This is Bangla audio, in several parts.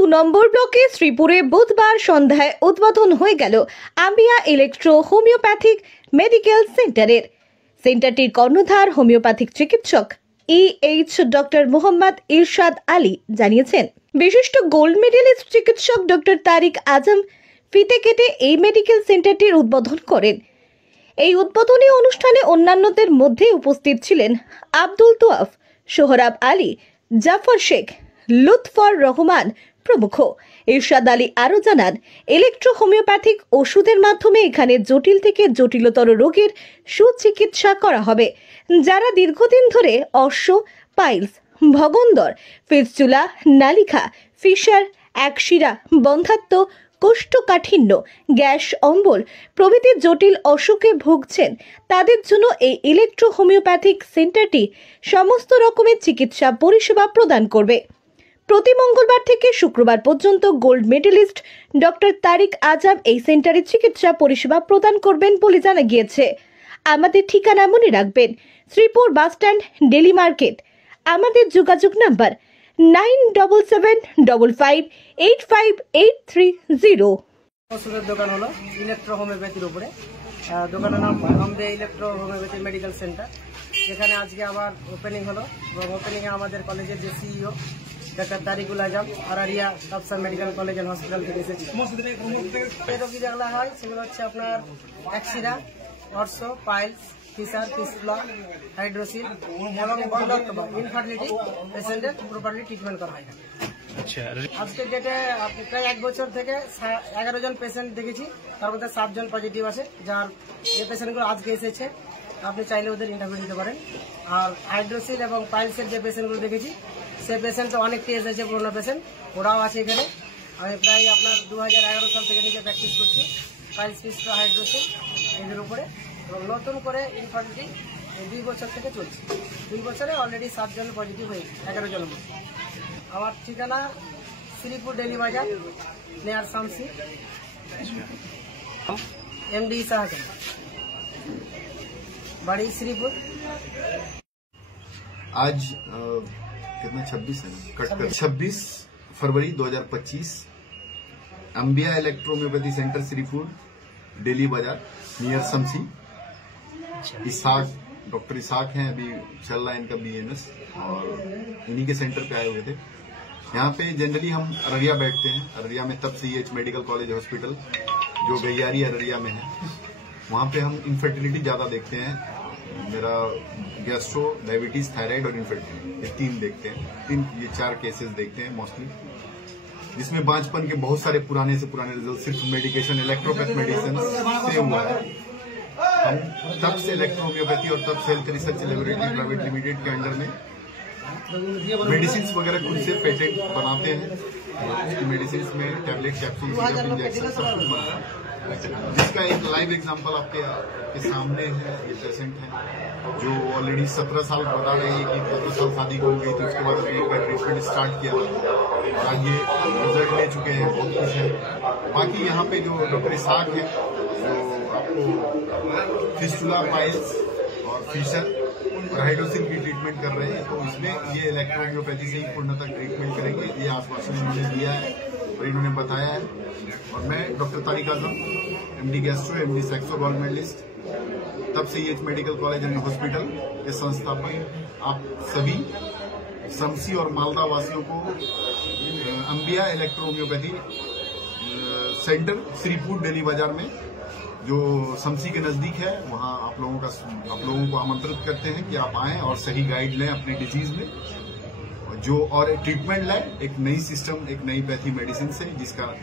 2 নম্বর ব্লকে শ্রীপুরে বুধবার সন্ধ্যায় উদ্বোধন হয়ে গেল আম্বিয়া ইলেকট্রো হোমিওপ্যাথিক মেডিকেল সেন্টারের। সেন্টারটির কর্ণধার হোমিওপ্যাথিক চিকিৎসক EH ডক্টর মোহাম্মদ ইরশাদ আলী জানিয়েছেন, বিশিষ্ট গোল্ড মেডেলিস্ট চিকিৎসক ডক্টর তারিক আজম ফিতে কেটে এই মেডিকেল সেন্টারটির উদ্বোধন করেন। এই উদ্বোধনী অনুষ্ঠানে অন্যান্যদের মধ্যে উপস্থিত ছিলেন আব্দুল তোয়াফ, সোহরাব আলী, জাফর শেখ, লুৎফর রহমান প্রমুখ। ইরশাদ আলী আরও জানান, ইলেকট্রো হোমিওপ্যাথিক ওষুধের মাধ্যমে এখানে জটিল থেকে জটিলতর রোগের সুচিকিৎসা করা হবে। যারা দীর্ঘদিন ধরে অশ্ব, পাইলস, ভগন্দর, ফিস্টুলা, নালিকা, ফিশার, একশিরা, বন্ধ্যাত্ব, কোষ্ঠকাঠিন্য, গ্যাস অম্বল প্রভৃতি জটিল অসুখে ভুগছেন, তাদের জন্য এই ইলেকট্রো হোমিওপ্যাথিক সেন্টারটি সমস্ত রকমের চিকিৎসা পরিষেবা প্রদান করবে। প্রতি মঙ্গলবার থেকে শুক্রবার পর্যন্ত গোল্ড মেডেলিস্ট ডক্টর তারিক আজম এই সেন্টারে চিকিৎসা পরিষেবা প্রদান করবেন বলে জানা গিয়েছে। আমাদের ঠিকানা মনে রাখবেন, শ্রীপুর বাসস্ট্যান্ড, ডেলি মার্কেট। আমাদের যোগাযোগ নাম্বার 9775585830। ওষুধের দোকান হলো ইলেকট্রো হোমিওপ্যাথির উপরে। দোকানের নাম আম্বিয়া ইলেকট্রো হোমিওপ্যাথি মেডিকেল সেন্টার। যেখানে আজকে আবার ওপেনিং হলো এবং ওপেনিংয়ে আমাদের কলেজের যে CEO doctor Tariqul Azam Araria Afsar medical college and hospital থেকে এসেছে। রোগী যেগুলো হয় সেগুলো হচ্ছে আপনার অ্যাক্সিরা, অর্স, পাইলস, ফিসার, ফিস্টুলা, হাইড্রোসিল এবং ইনফার্টিলিটি পেশেন্টের প্রপারলি ট্রিটমেন্ট করা হয়। আজকের ডেটে প্রায় 1 বছর থেকে 11 জন পেশেন্ট দেখেছি, তার মধ্যে 7 জন পজিটিভ আছে। যার যে পেশেন্টগুলো আজকে এসেছে আপনি চাইলে ওদের ইন্টারভিউ দিতে পারেন। আর হাইড্রোসিল এবং পাইলসের যে পেশেন্টগুলো দেখেছি সে পেশেন্ট অনেকটি এসেছে, পুরোনো পেশেন্ট, ওরাও আছে এখানে। আমি প্রায় আপনার 2011 সাল থেকে নিজে প্র্যাকটিস করছি পাইলস, ফিস্টুলা, হাইড্রোসিল এদের উপরে। এবং নতুন করে ইনফার্টিলিটি 2 বছর থেকে চলছে। 2 বছরে অলরেডি 7 জন পজিটিভ হয়েছে 11 জনের মধ্যে। আমার ঠিকানা শ্রীপুর ডেলি বাজার, নেয়ার শামসি, MD শাহজাহান, बाड़ी श्रीपुर। आज कितना 26 है ना, 26 फरवरी 2025 अंबिया electro homeopathy centre Shripur daily बाजार नियर शमसी। डॉक्टर इसाक हैं, अभी चल रहा है इनका BMS और इन्हीं के सेंटर पे आए हुए थे। यहाँ पे जनरली हम अररिया बैठते हैं। अररिया में तब CH मेडिकल कॉलेज हॉस्पिटल जो गैयारी अररिया में है, वहाँ पे हम इनफर्टिलिटी ज्यादा देखते हैं। मेरा गैस्ट्रो, डायबिटीज, थायराइड और इनफर्टिलिटी, ये 3 देखते हैं। 4 केसेस देखते हैं मोस्टली, जिसमें बांझपन के बहुत सारे पुराने से पुराने रिजल्ट सिर्फ मेडिकेशन, इलेक्ट्रोपैथ मेडिसिन से हुआ है। हम तब से इलेक्ट्रो होम्योपैथी और तब से health research laboratory private limited के अंडर में मेडिसिन वगैरह खुद से पेटेंट बनाते हैं। उसकी मेडिसिन में टैबलेट, कैप्सूल, इंजेक्शन सब कुछ बनता है। जिसका एक लाइव एग्जांपल आपके सामने है। ये पेशेंट है जो ऑलरेडी 17 साल बता रहे हैं कि 17 साल शादी हो गई थी, उसके बाद ट्रीटमेंट स्टार्ट किया, आज ये रिजल्ट ले चुके हैं, बहुत खुश है। बाकी यहाँ पे जो डॉक्टर इसाक है जो आपको फिस्टुला, पाइल्स और फिशर और हाइड्रोसिल की ट्रीटमेंट कर रहे हैं, तो इसमें ये इलेक्ट्रो होम्योपैथी से ही पूर्णतः ट्रीटमेंट करेंगे। ये आश्वासन इन्होंने दिया है और इन्होंने बताया है। और मैं doctor Tariq Azam, MD gastro, MD सेक्सो, गोल्ड मेडलिस्ट, तब से CH medical college and hospital के संस्थापक, आप सभी शमसी और मालदा वासियों को अंबिया electro homeopathy centre Shripur daily बाजार में जो शमसी के नजदीक है, वहां आप लोगों को आमंत्रित करते हैं कि आप आएं और सही गाइड लें अपनी डिजीज में, जो और ट्रीटमेंट लाए एक नई सिस्टम, एक नई पैथी मेडिसिन से,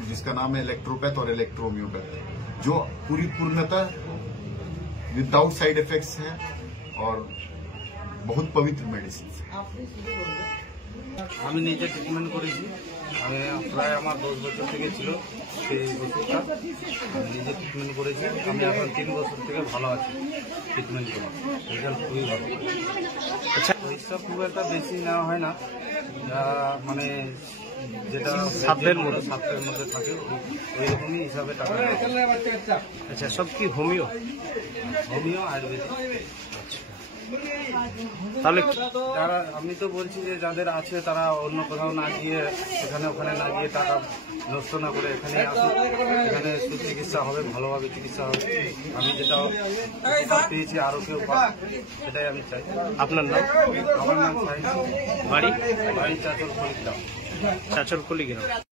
जिसका नाम है इलेक्ट्रोपैथ और इलेक्ट्रो होम्योपैथी, जो पूर्णतः विदाउट साइड इफेक्ट्स है और बहुत पवित्र मेडिसिन। আমি নিজে ট্রিটমেন্ট করেছি। আমি প্রায় আমার 10 বছর থেকে ছিল সেই ওষুধটা, আমি নিজে ট্রিটমেন্ট করেছি। আমি এখন 3 বছর থেকে ভালো আছি ট্রিটমেন্ট করে, রেজাল্ট খুবই ভালো। আচ্ছা, পয়সা খুব একটা বেশি নেওয়া হয় না, মানে যেটা সাধ্যের মধ্যে থাকে ওই রকমই হিসাবে টাকা। আচ্ছা, সব কি হোমিও আয়ুর্বেদিক? আচ্ছা। তাহলে যারা আমি তো বলছি যে যাদের আছে তারা অন্য কোথাও না গিয়ে ওখানে না গিয়ে টাকা নষ্ট না করে এখানে আসুন, এখানে সুচিকিৎসা হবে, ভালোভাবে চিকিৎসা হবে। আমি যেটা পেয়েছি আরো কেউ পাক, সেটাই আমি চাই। আপনার নাম? আমার নাম সাইন, বাড়ি? বাড়ি চাচল খলিগ্রাম। চাচল কুলিগ্রাম।